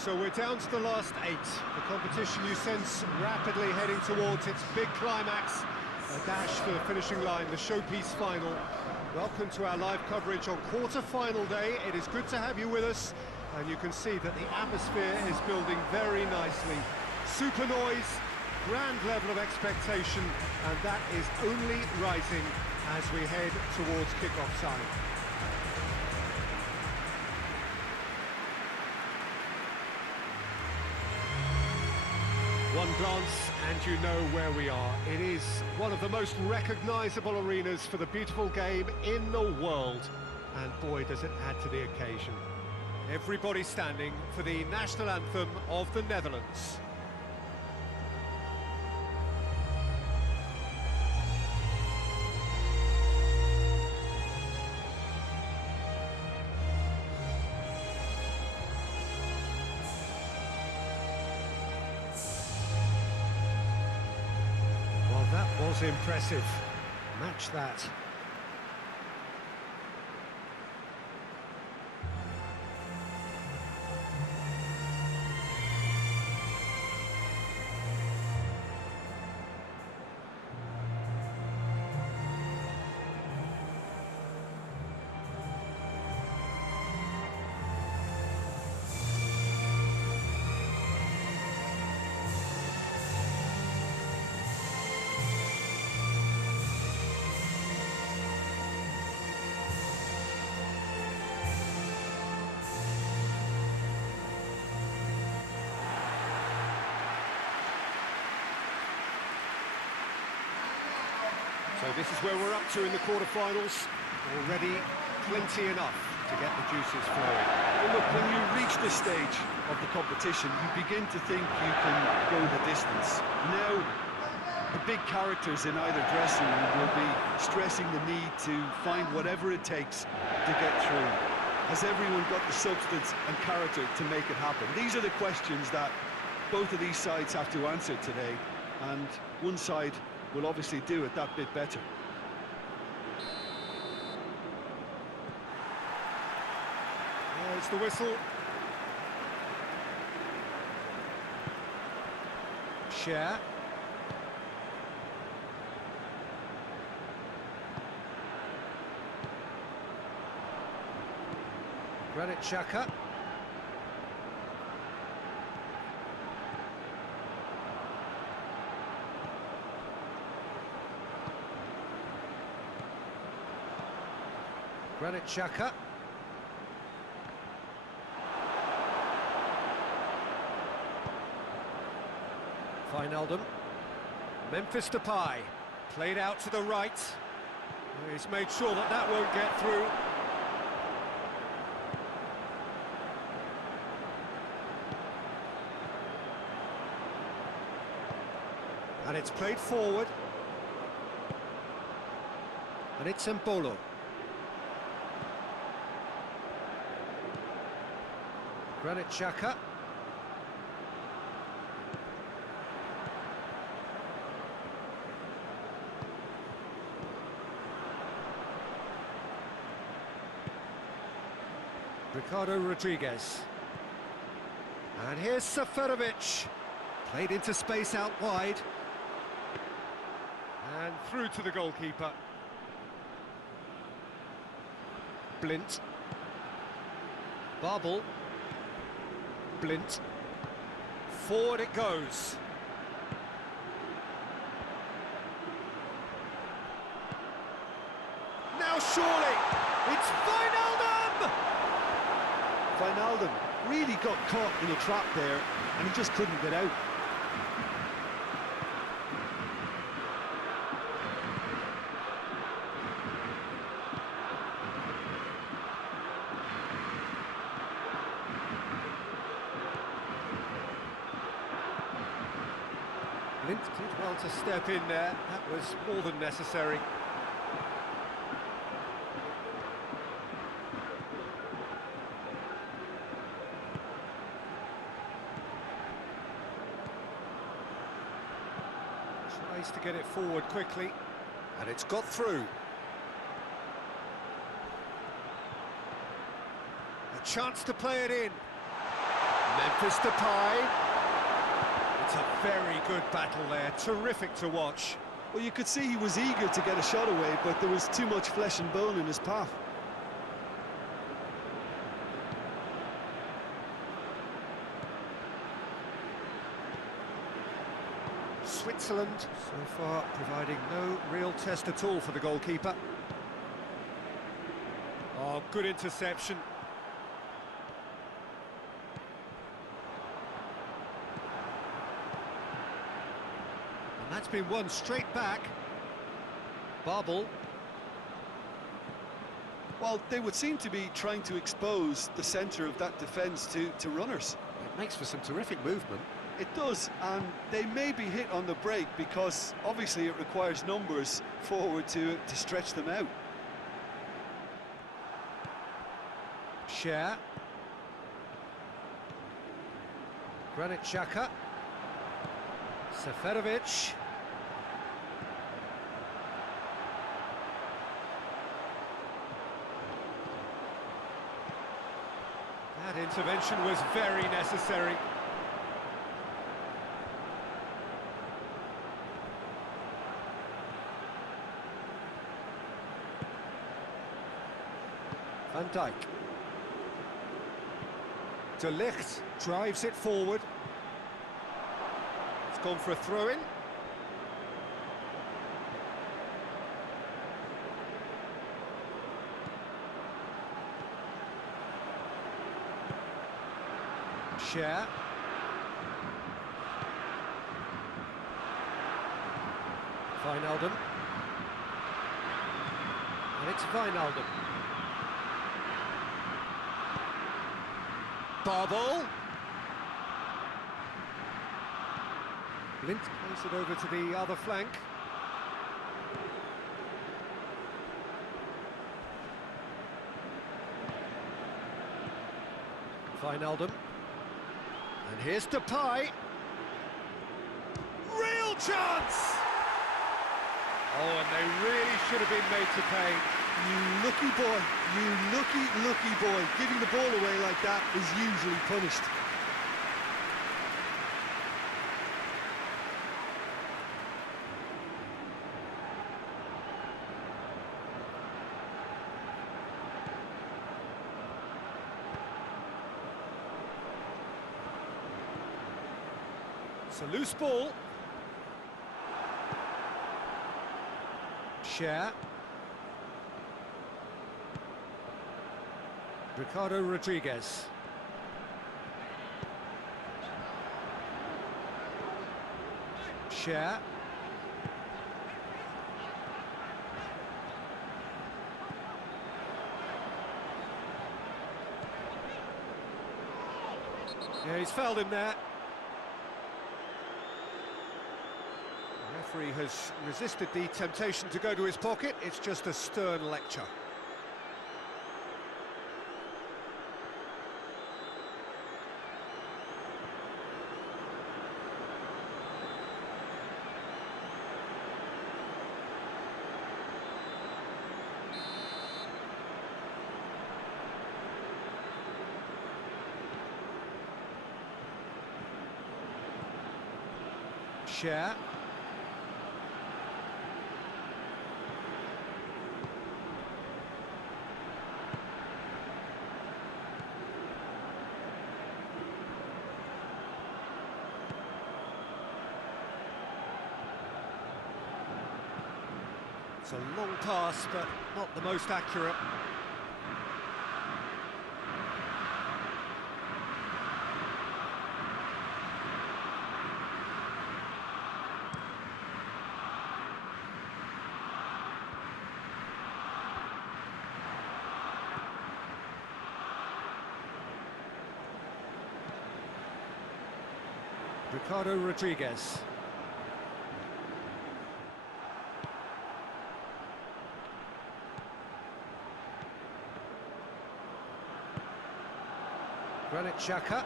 So we're down to the last 8. The competition you sense rapidly heading towards its big climax. A dash for the finishing line, the showpiece final. Welcome to our live coverage on quarter-final day. It is good to have you with us, and you can see that the atmosphere is building very nicely. Super noise, grand level of expectation, and that is only rising as we head towards kick-off time. One glance and you know where we are. It is one of the most recognisable arenas for the beautiful game in the world. And boy, does it add to the occasion. Everybody standing for the national anthem of the Netherlands. That was impressive. Match that. So this is where we're up to in the quarterfinals. Already plenty enough to get the juices flowing. Well, look, when you reach this stage of the competition, you begin to think you can go the distance. Now, the big characters in either dressing room will be stressing the need to find whatever it takes to get through. Has everyone got the substance and character to make it happen? These are the questions that both of these sides have to answer today, and one side will obviously do it that bit better. There's the whistle. Share. Granit Xhaka. Granit Xhaka. Wijnaldum. Memphis Depay. Played out to the right. He's made sure that that won't get through. And it's played forward. And it's Embolo. Granit Xhaka. Ricardo Rodriguez. And here's Seferovic. Played into space out wide. And through to the goalkeeper. Blint. Babel. Blint. Forward it goes. Now surely, it's Wijnaldum! Wijnaldum really got caught in a trap there, and he just couldn't get out. Blint did well to step in there. That was more than necessary. Tries to get it forward quickly, and it's got through. A chance to play it in. Memphis Depay. It's a very good battle there, terrific to watch. Well, you could see he was eager to get a shot away, but there was too much flesh and bone in his path. Switzerland, so far, providing no real test at all for the goalkeeper. Oh, good interception. And that's been won straight back. Babel. Well, they would seem to be trying to expose the centre of that defence to runners. It makes for some terrific movement. It does, and they may be hit on the break because obviously it requires numbers forward to stretch them out. Cher. Granit Xhaka. Seferovic. That intervention was very necessary. Van Dijk. De Ligt drives it forward. It's gone for a throw-in. Cher. Wijnaldum. And it's Wijnaldum. Babel. Blind plays it over to the other flank. Wijnaldum. And here's Depay. Real chance! Oh, and they really should have been made to pay. You lucky boy, you lucky boy. Giving the ball away like that is usually punished. It's a loose ball. Cher. Ricardo Rodriguez. Cher. Yeah, he's fouled him there. The referee has resisted the temptation to go to his pocket. It's just a stern lecture. Cher. It's a long pass, but not the most accurate. Ricardo Rodriguez. Granit Xhaka.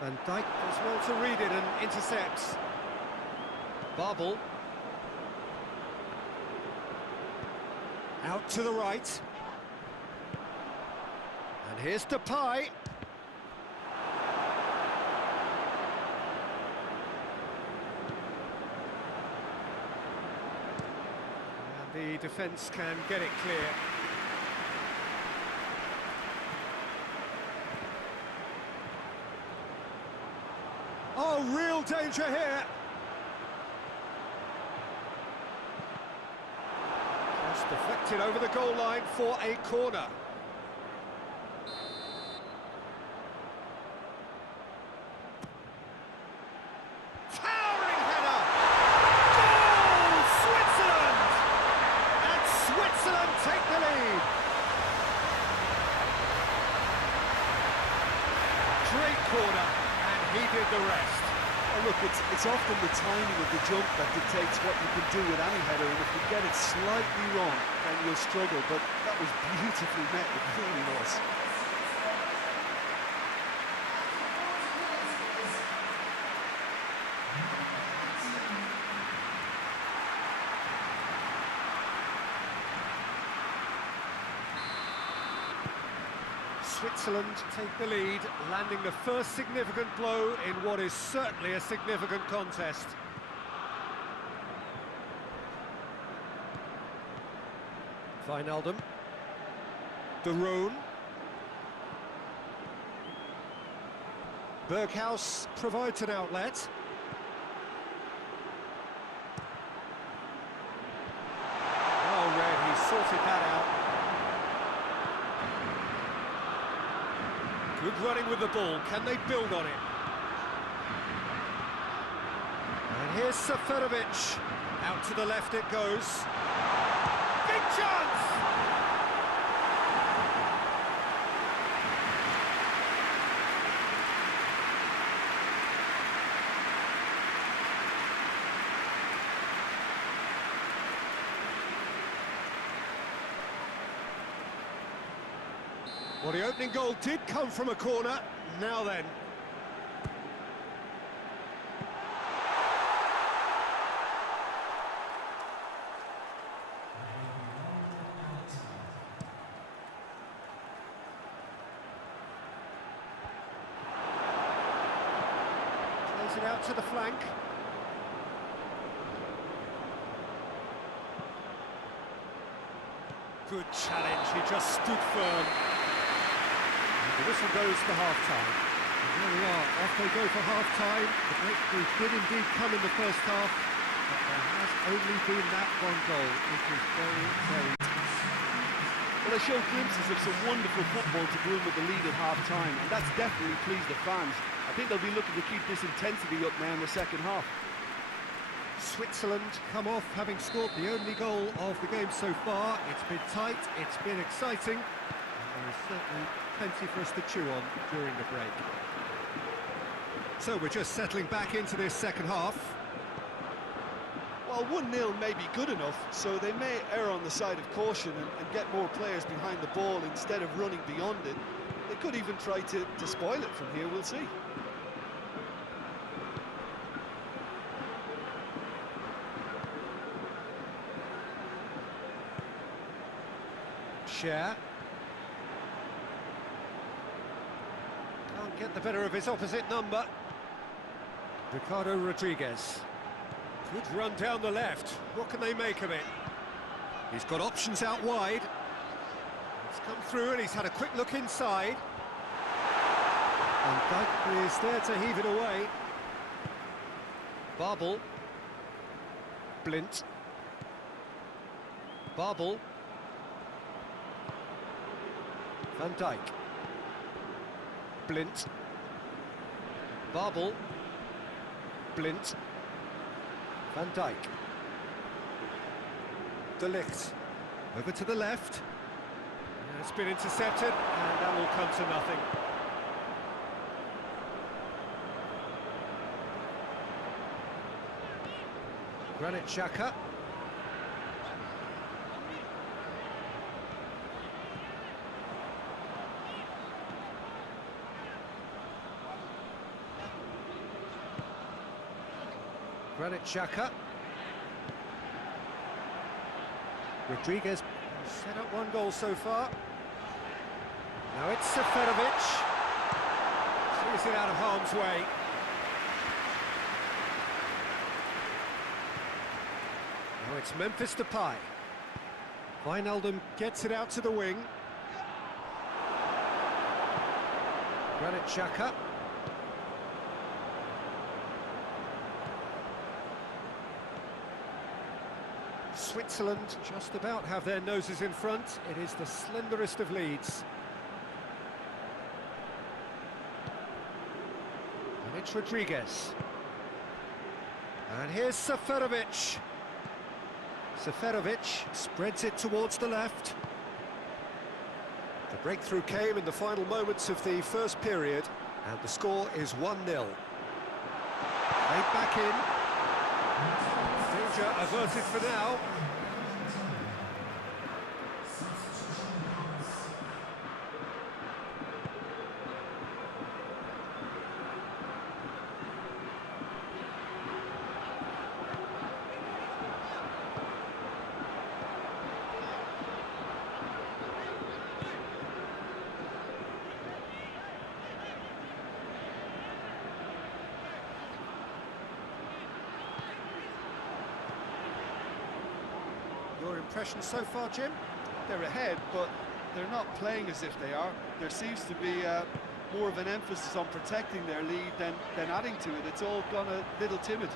Van Dijk does well to read it and intercepts. Babel. Out to the right. And here's Depay. And the defence can get it clear. Oh, real danger here. Just deflected over the goal line for a corner. Towering header! Goal! Switzerland! And Switzerland take the lead. Great corner, and he did the rest. Oh, look, it's often the timing of the jump that dictates what you can do with any header, and if you get it slightly wrong, then you'll struggle, but that was beautifully met, it really was. Switzerland take the lead, landing the first significant blow in what is certainly a significant contest. Wijnaldum. De Roon. Berghuis provides an outlet. Oh, Red, he sorted that out. Good running with the ball. Can they build on it? And here's Seferovic. Out to the left it goes. Big chance! Well, the opening goal did come from a corner. Now then. Plays it out to the flank. Good challenge, he just stood firm. The whistle goes for half-time. And there we are, off they go for half-time. The breakthrough did indeed come in the first half, but there has only been that one goal, which is very, very tough. Well, they show glimpses of some wonderful football to go in with the lead at half-time, and that's definitely pleased the fans. I think they'll be looking to keep this intensity up now in the second half. Switzerland come off having scored the only goal of the game so far. It's been tight, it's been exciting, and there is certainly plenty for us to chew on during the break. So we're just settling back into this second half. Well, 1-0 may be good enough, so they may err on the side of caution and get more players behind the ball instead of running beyond it. They could even try to spoil it from here, we'll see. Share. Can't get the better of his opposite number. Ricardo Rodriguez. Good run down the left. What can they make of it? He's got options out wide. He's come through and he's had a quick look inside. And Dyke is there to heave it away. Babel. Blint. Babel. Van Dijk. Blint. Babel. Blint. Van Dijk. De Ligt. Over to the left. And it's been intercepted, and that will come to nothing. Granit Xhaka. Granit Xhaka. Rodriguez Set up one goal so far. Now it's Seferovic. Clears it out of harm's way. Now it's Memphis Depay. Wijnaldum gets it out to the wing. Granit Xhaka. Switzerland just about have their noses in front. It is the slenderest of leads. And it's Rodriguez. And here's Seferovic. Seferovic spreads it towards the left. The breakthrough came in the final moments of the first period, and the score is 1-0. Played back in. Danger averted for now. Your impression so far, Jim? They're ahead, but they're not playing as if they are. There seems to be more of an emphasis on protecting their lead than adding to it. It's all gone a little timid.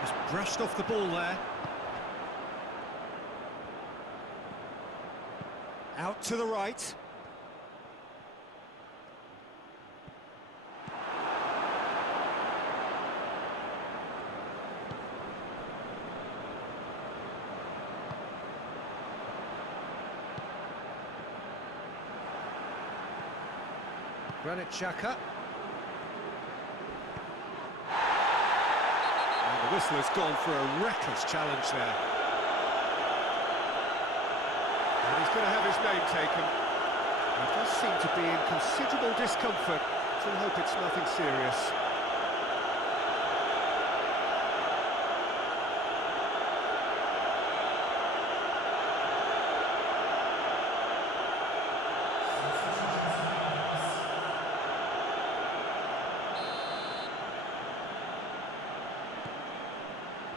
Just brushed off the ball there. Out to the right. Granit Xhaka. And the whistle has gone for a reckless challenge there. And he's going to have his name taken. He does seem to be in considerable discomfort. So I hope it's nothing serious.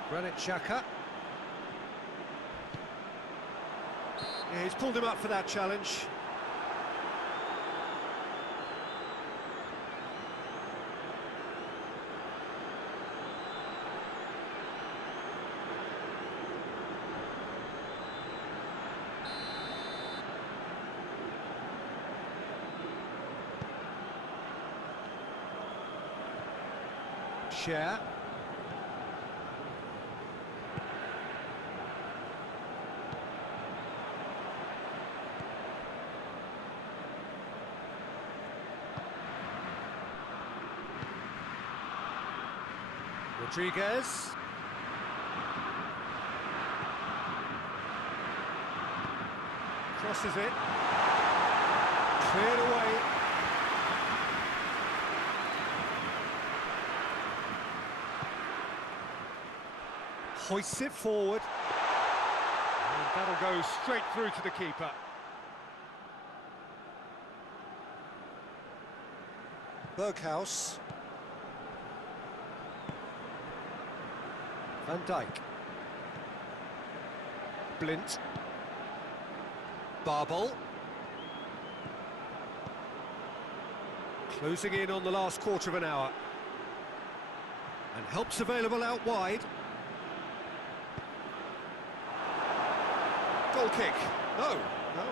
Granit Xhaka. Yeah, he's pulled him up for that challenge. Share. Rodriguez. Crosses it. Cleared away. Hoists it forward. And that'll go straight through to the keeper. Berghaus. Van Dijk. Blint. Barbol. Closing in on the last quarter of an hour. And help's available out wide. Goal kick. No,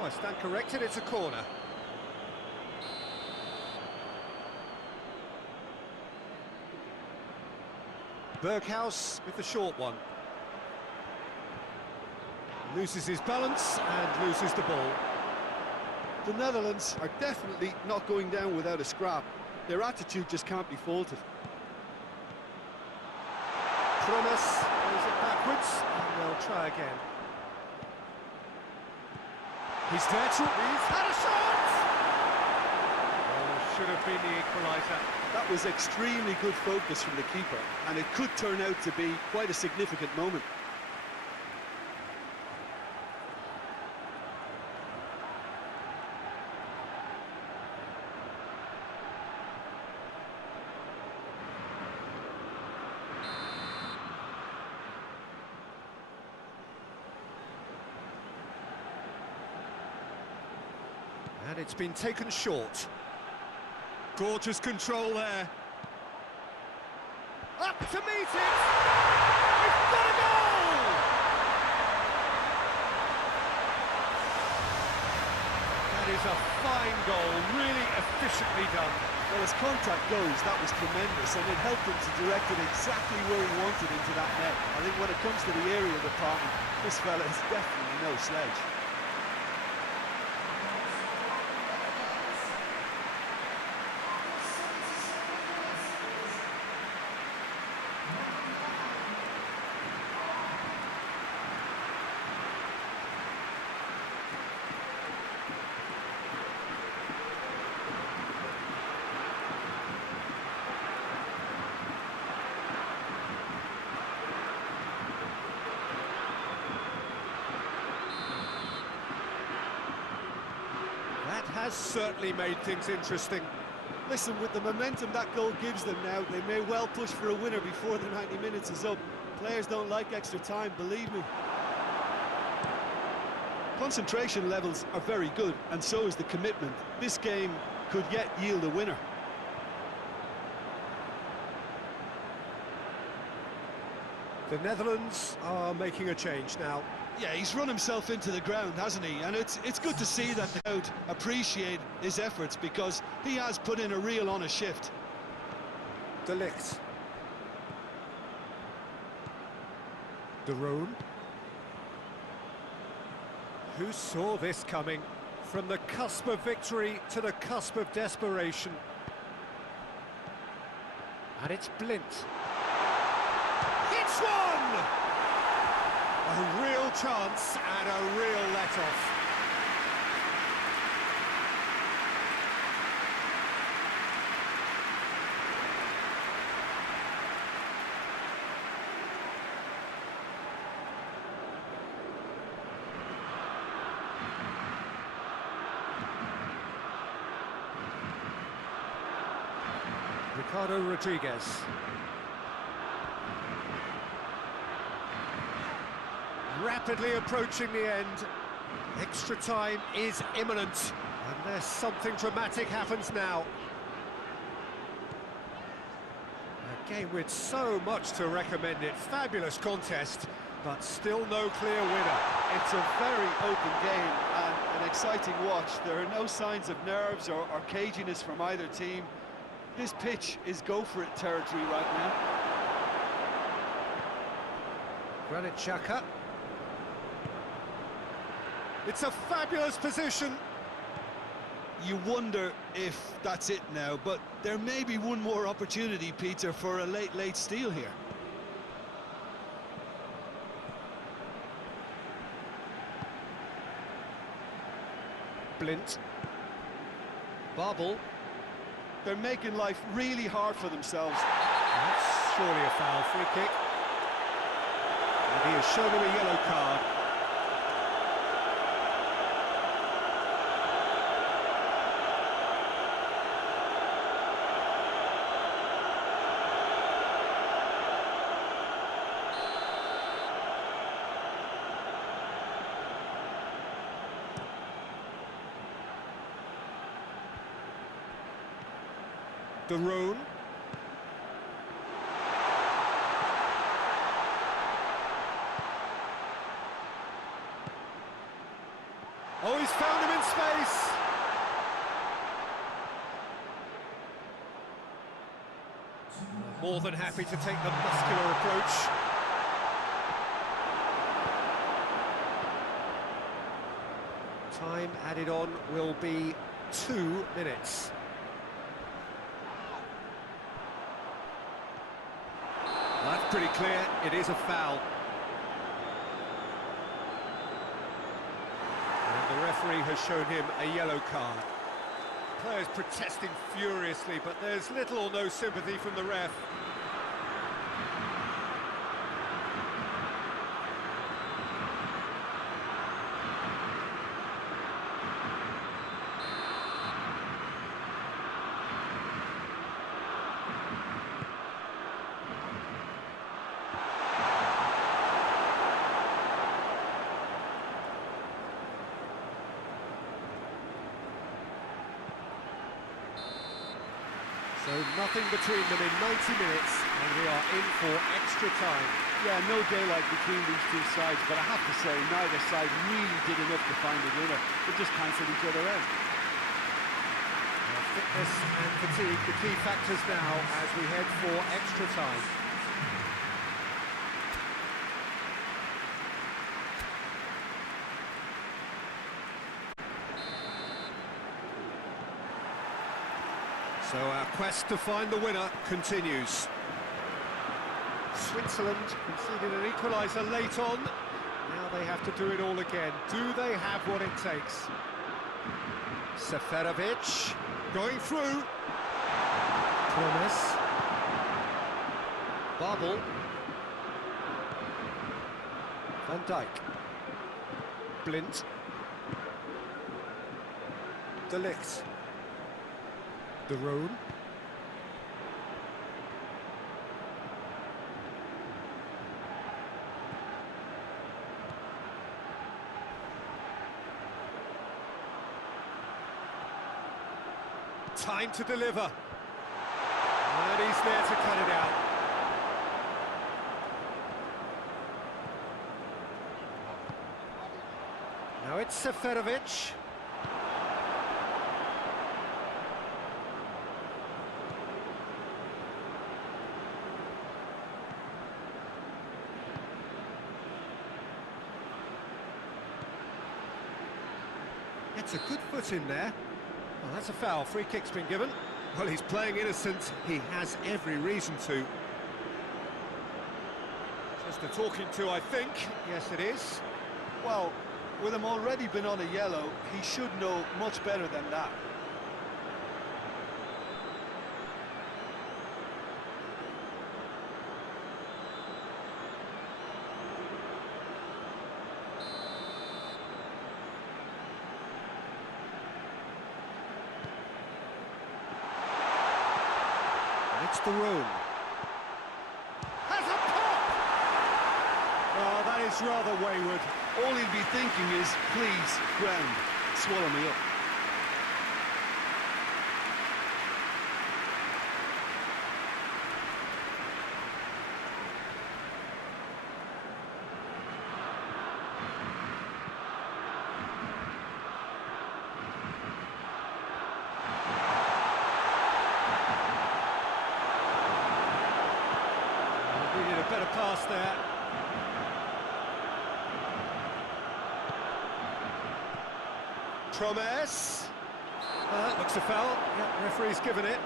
I stand corrected, it's a corner. Berghaus with the short one. Loses his balance and loses the ball. The Netherlands are definitely not going down without a scrap. Their attitude just can't be faulted. Promise plays it backwards, and they'll try again. He's there to... He's had a shot! Oh, should have been the equaliser. That was extremely good focus from the keeper, and it could turn out to be quite a significant moment. And it's been taken short. Gorgeous control there. Up to meet it! It's got a goal! That is a fine goal, really efficiently done. Well, as contact goes, that was tremendous, and it helped him to direct it exactly where he wanted into that net. I think when it comes to the aerial department, this fella is definitely no sledge. That has certainly made things interesting. Listen, with the momentum that goal gives them now, they may well push for a winner before the 90 minutes is up. Players don't like extra time, believe me. Concentration levels are very good, and so is the commitment. This game could yet yield a winner. The Netherlands are making a change now. Yeah, he's run himself into the ground, hasn't he? And it's good to see that the crowd appreciate his efforts, because he has put in a real honest shift. De Ligt. De Roon. Who saw this coming? From the cusp of victory to the cusp of desperation. And it's Blint. It's one! A real chance and a real let-off. Ricardo Rodriguez. Rapidly approaching the end. Extra time is imminent, unless something dramatic happens now. A game with so much to recommend it. Fabulous contest, but still no clear winner. It's a very open game and an exciting watch. There are no signs of nerves or caginess from either team. This pitch is go-for-it territory right now. Granit Xhaka. It's a fabulous position. You wonder if that's it now, but there may be one more opportunity, Peter, for a late steal here. Blint. Barbel. They're making life really hard for themselves. That's surely a foul. Free kick. And he has shown him a yellow card. De Roon. Oh, he's found him in space. More than happy to take the muscular approach. Time added on will be 2 minutes. That's pretty clear, it is a foul. And the referee has shown him a yellow card. Players protesting furiously, but there's little or no sympathy from the ref. So nothing between them in 90 minutes, and we are in for extra time. Yeah, no daylight between these two sides, but I have to say, neither side really did enough to find a winner. They just cancelled each other out. Fitness and fatigue, the key factors now as we head for extra time. So our quest to find the winner continues. Switzerland conceded an equaliser late on. Now they have to do it all again. Do they have what it takes? Seferovic going through. Promes. Babel. Van Dijk. Blint. De Ligt. De Roon. Time to deliver. And he's there to cut it out. Now it's Seferovic. It's a good foot in there. Well, that's a foul. Free kick's been given. Well, he's playing innocent. He has every reason to. Just a talking to, I think. Yes, it is. Well, with him already been on a yellow, he should know much better than that. It's the room. Has a pop! Oh, that is rather wayward. All he'll be thinking is, please, ground, swallow me up. Needed a better pass there. Promes. Looks a foul. Yeah, referee's given it.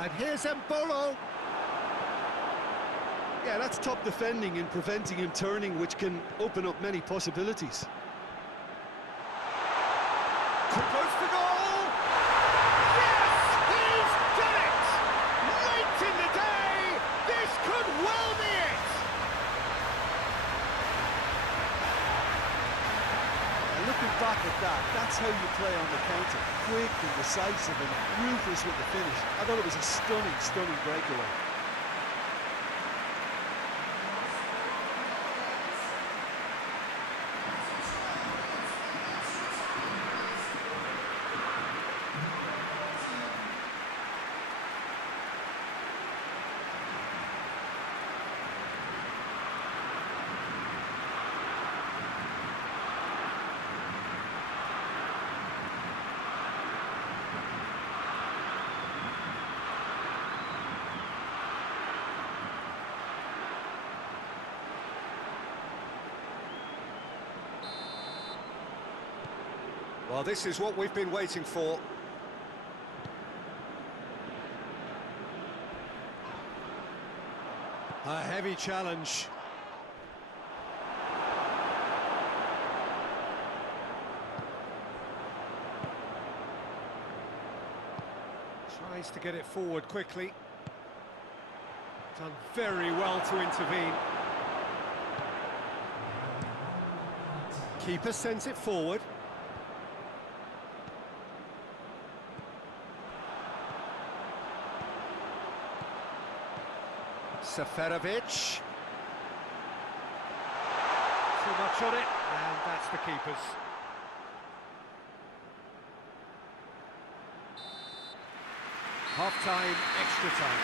And here's Mbolo. Yeah, that's top defending and preventing him turning, which can open up many possibilities. Close to goal! Yes! He's done it! Late in the day, this could well be it! And looking back at that, that's how you play on the counter. Quick and decisive and ruthless with the finish. I thought it was a stunning, stunning breakaway. Well, this is what we've been waiting for. A heavy challenge. Tries to get it forward quickly. Done very well to intervene. Keeper sends it forward. Seferovic. Too much on it, and that's the keeper's. Half-time, extra time.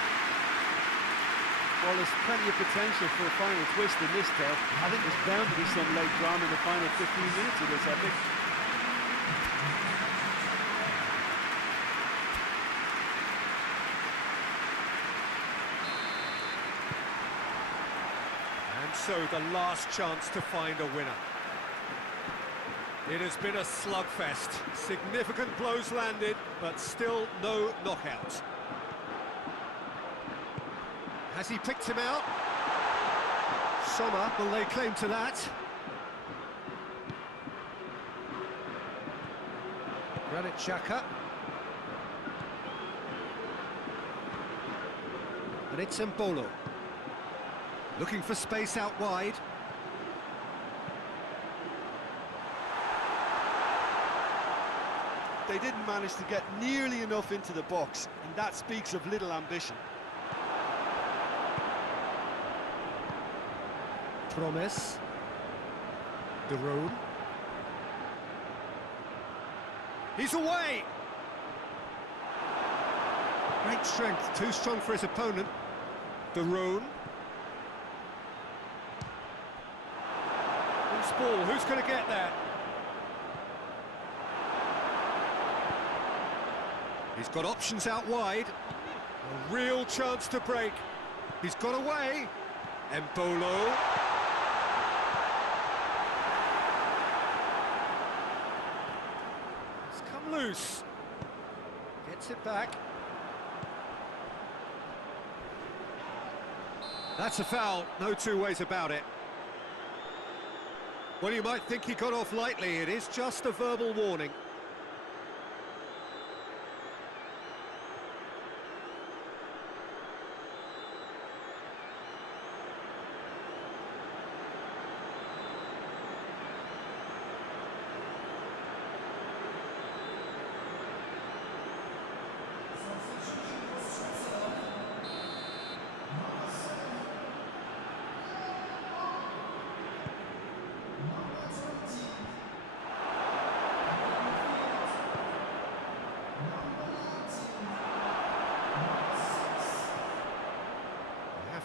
Well, there's plenty of potential for a final twist in this tale. I think there's bound to be some late drama in the final 15 minutes of this epic. And so the last chance to find a winner. It has been a slugfest. Significant blows landed, but still no knockout. Has he picked him out? Sommer will lay claim to that. Granit Xhaka. And it's Mbolo. Looking for space out wide. They didn't manage to get nearly enough into the box, and that speaks of little ambition. Promes. De Roon. He's away! Great strength, too strong for his opponent. De Roon. Loose ball, who's going to get that? He's got options out wide. A real chance to break. He's got away. Mbolo. It's come loose. Gets it back. That's a foul, no two ways about it. Well, you might think he got off lightly. It is just a verbal warning.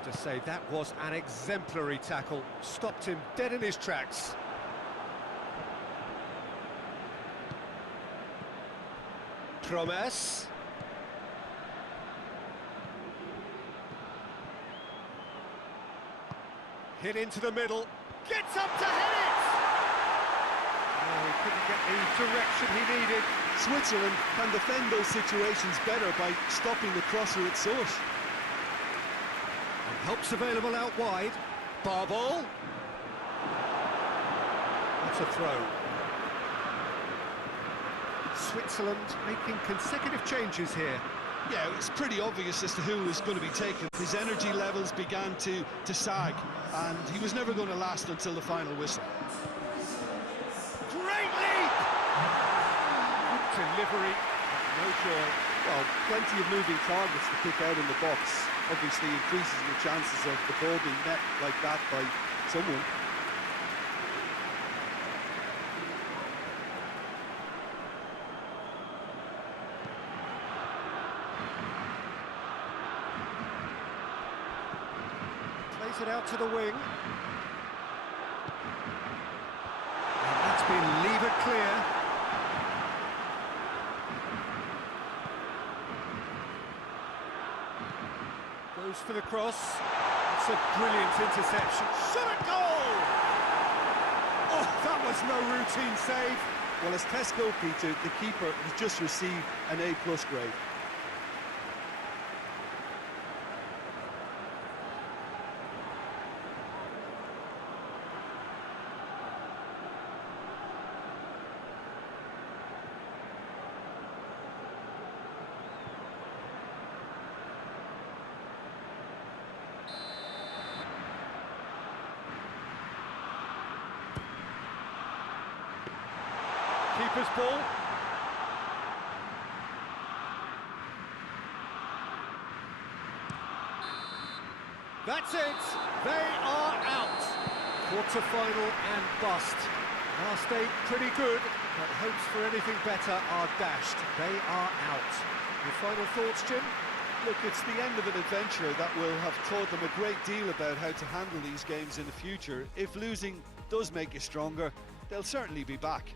To say that was an exemplary tackle, stopped him dead in his tracks. Promes. Hit into the middle, gets up to hit it! Oh, he couldn't get the direction he needed. Switzerland can defend those situations better by stopping the crosser at source. Help's available out wide. Barbol. That's a throw. Switzerland making consecutive changes here. Yeah, it's pretty obvious as to who was going to be taken. His energy levels began to sag, and he was never going to last until the final whistle. Great leap! Good delivery, no joy. Well, plenty of moving targets to pick out in the box. Obviously increases the chances of the ball being met like that by someone. Plays it out to the wing. And that's been levered clear. Goes for the cross. It's a brilliant interception. Shot at goal! Oh, that was no routine save. Well, as tests go, Peter, the keeper has just received an A+ grade. Keeper's ball. That's it. They are out. Quarter-final and bust. Last 8 pretty good, but hopes for anything better are dashed. They are out. Your final thoughts, Jim? Look, it's the end of an adventure that will have taught them a great deal about how to handle these games in the future. If losing does make you stronger, they'll certainly be back.